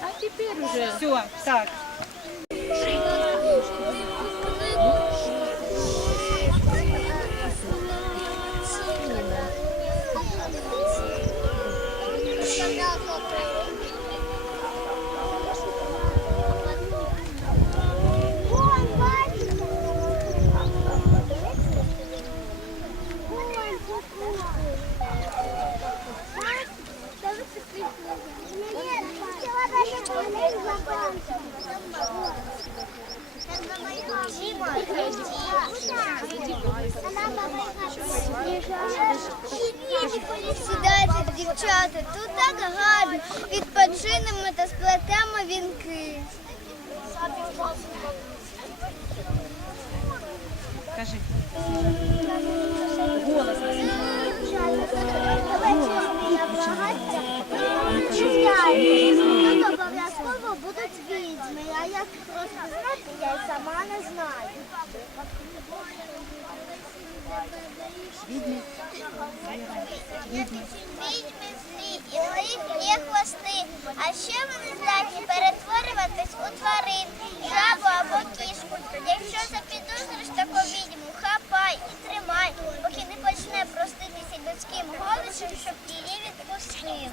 А теперь уже. Все, так. Сідайте, дівчата, тут так гарно. Відпочинемо та сплетемо вінки. Кажи. Голос. Відьми злі і злих є хвости, а ще вони здатні перетворюватись у тварин, жабу або кішку. Якщо запідозриш таку відьму, хапай і тримай, поки не почне проститися людським голосом, щоб її відпустили.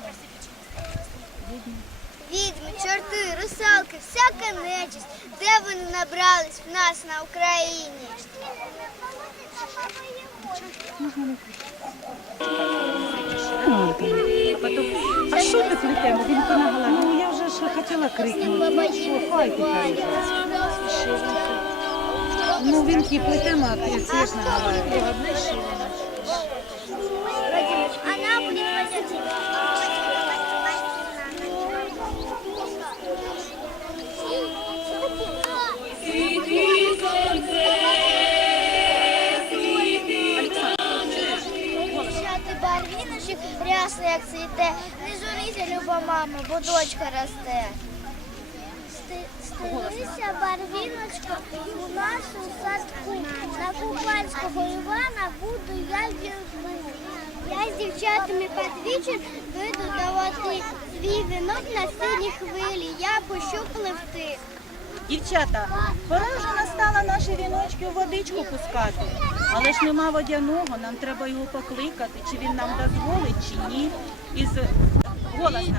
Відьми, чорти, русалки, всяка нечисть. Де вони набрались в нас на Україні? А що ти плетемо? Він понагала. Ну я вже ж хотіла крикнути. Ну хай ти. Ну він ті плетемо, а ти це ж наговорила. Она будет рясно, як цвіте. Не журися, люба мама, бо дочка росте. Стелися, барвіночко, у нас у садку. На купальського Івана буду я дівчиною. Я з дівчатами під вечір вийду до. Свій вінок на синій хвилі, я пущу пливти. Дівчата, пора вже настала наші віночки у водичку пускати. Але ж нема водяного, нам треба його покликати, чи він нам дозволить, чи ні. Із голосно.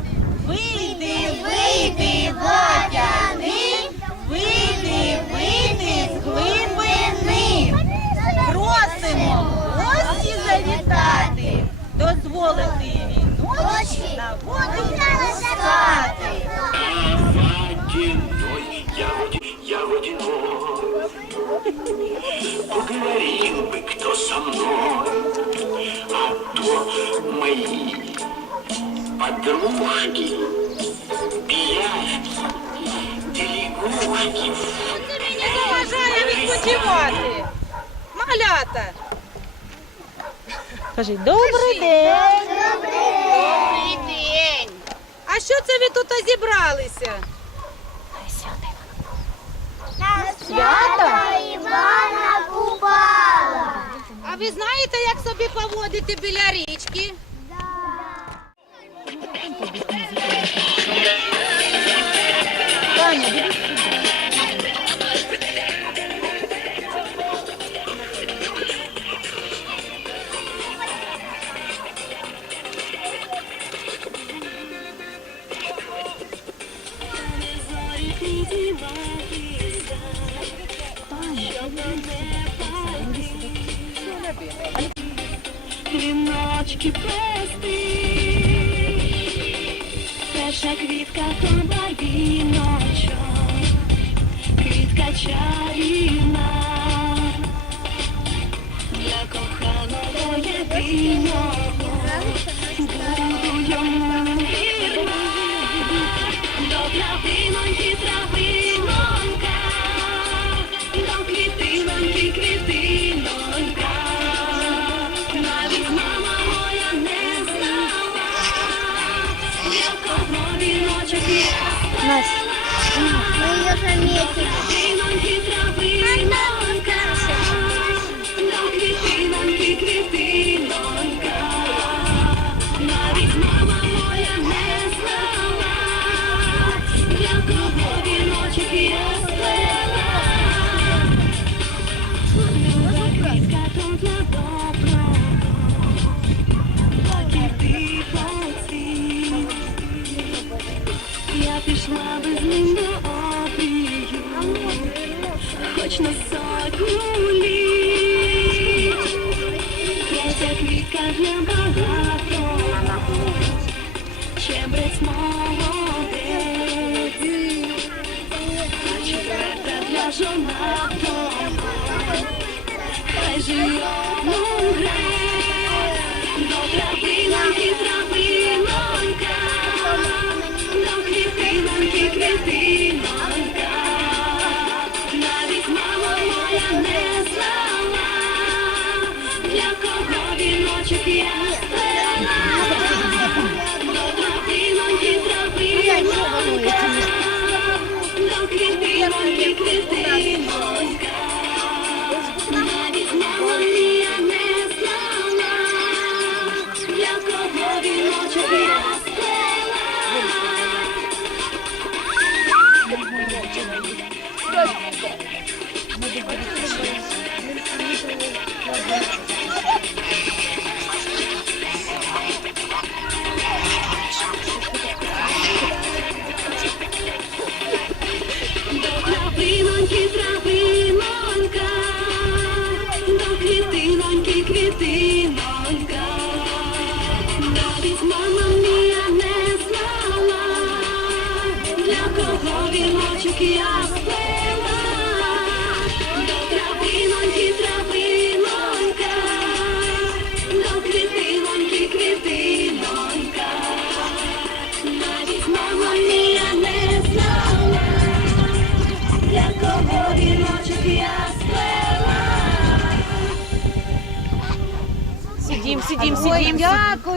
Вийди, вийди, водяний, вийди, вийди з глибини. Просимо гості завітати, дозволити віночки на воду пускати. Водяной, я води- подружки, пияшки, делегушки. не заважає відпочивати. Малята. Кажи, добрий день. Добрий день. А що це ви тут зібралися? Свято? Івана Купала. А ви знаєте, як собі поводити біля річки? Hangisi? Söyle aç ki ben? Перша квітка то без мене обрію, хоч на сотню літ. Третя квітка для багато, чебрець молодий, а четверта для жонатого, хай живе. Сидім, сидім, сидім. Дякую.